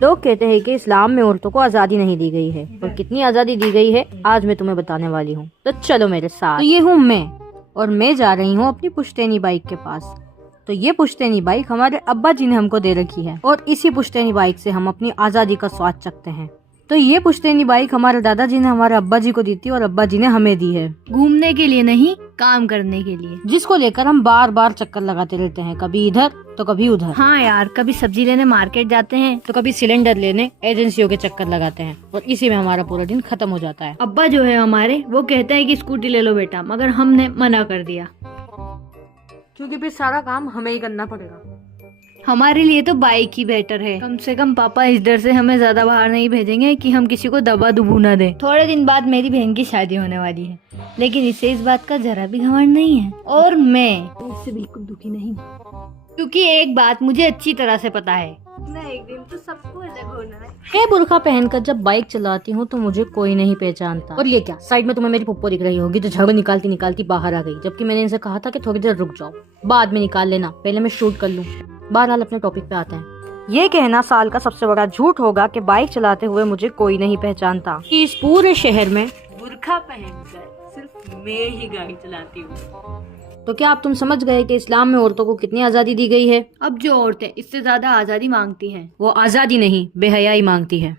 लोग कहते हैं कि इस्लाम में औरतों को आज़ादी नहीं दी गई है, और कितनी आज़ादी दी गई है आज मैं तुम्हें बताने वाली हूँ। तो चलो मेरे साथ। तो ये हूँ मैं, और मैं जा रही हूँ अपनी पुश्तैनी बाइक के पास। तो ये पुश्तैनी बाइक हमारे अब्बा जी ने हमको दे रखी है, और इसी पुश्तैनी बाइक से हम अपनी आज़ादी का स्वाद चखते हैं। तो ये पुश्तैनी बाइक हमारे दादाजी ने हमारे अब्बा जी को दी थी, और अब्बा जी ने हमें दी है घूमने के लिए नहीं, काम करने के लिए, जिसको लेकर हम बार बार चक्कर लगाते रहते हैं, कभी इधर तो कभी उधर। हाँ यार, कभी सब्जी लेने मार्केट जाते हैं तो कभी सिलेंडर लेने एजेंसियों के चक्कर लगाते हैं, और इसी में हमारा पूरा दिन खत्म हो जाता है। अब्बा जो है हमारे, वो कहते हैं कि स्कूटी ले लो बेटा, मगर हमने मना कर दिया क्योंकि फिर सारा काम हमें ही करना पड़ेगा। हमारे लिए तो बाइक ही बेटर है। कम से कम पापा इस डर से हमें ज्यादा बाहर नहीं भेजेंगे कि हम किसी को दबा दुबू न दें। थोड़े दिन बाद मेरी बहन की शादी होने वाली है, लेकिन इसे इस बात का जरा भी घमंड नहीं है, और मैं इससे बिल्कुल दुखी नहीं, क्योंकि एक बात मुझे अच्छी तरह से पता है, एक दिन तो सबको अलग होना है। मैं बुर्का पहनकर जब बाइक चलाती हूँ तो मुझे कोई नहीं पहचानता। और ये क्या, साइड में तुम्हें मेरी पुप्पो दिख रही होगी, तो झाड़ू निकालती निकालती बाहर आ गई, जबकि मैंने इनसे कहा था कि थोड़ी देर रुक जाओ, बाद में निकाल लेना, पहले मैं शूट कर लूँ। बहरहाल अपने टॉपिक पे आते हैं। ये कहना साल का सबसे बड़ा झूठ होगा कि बाइक चलाते हुए मुझे कोई नहीं पहचानता। इस पूरे शहर में बुर्का पहनकर सिर्फ मैं ही गाड़ी चलाती हूँ। तो क्या अब तुम समझ गए कि इस्लाम में औरतों को कितनी आज़ादी दी गई है? अब जो औरतें इससे ज्यादा आजादी मांगती हैं, वो आज़ादी नहीं, बेहयाई मांगती है।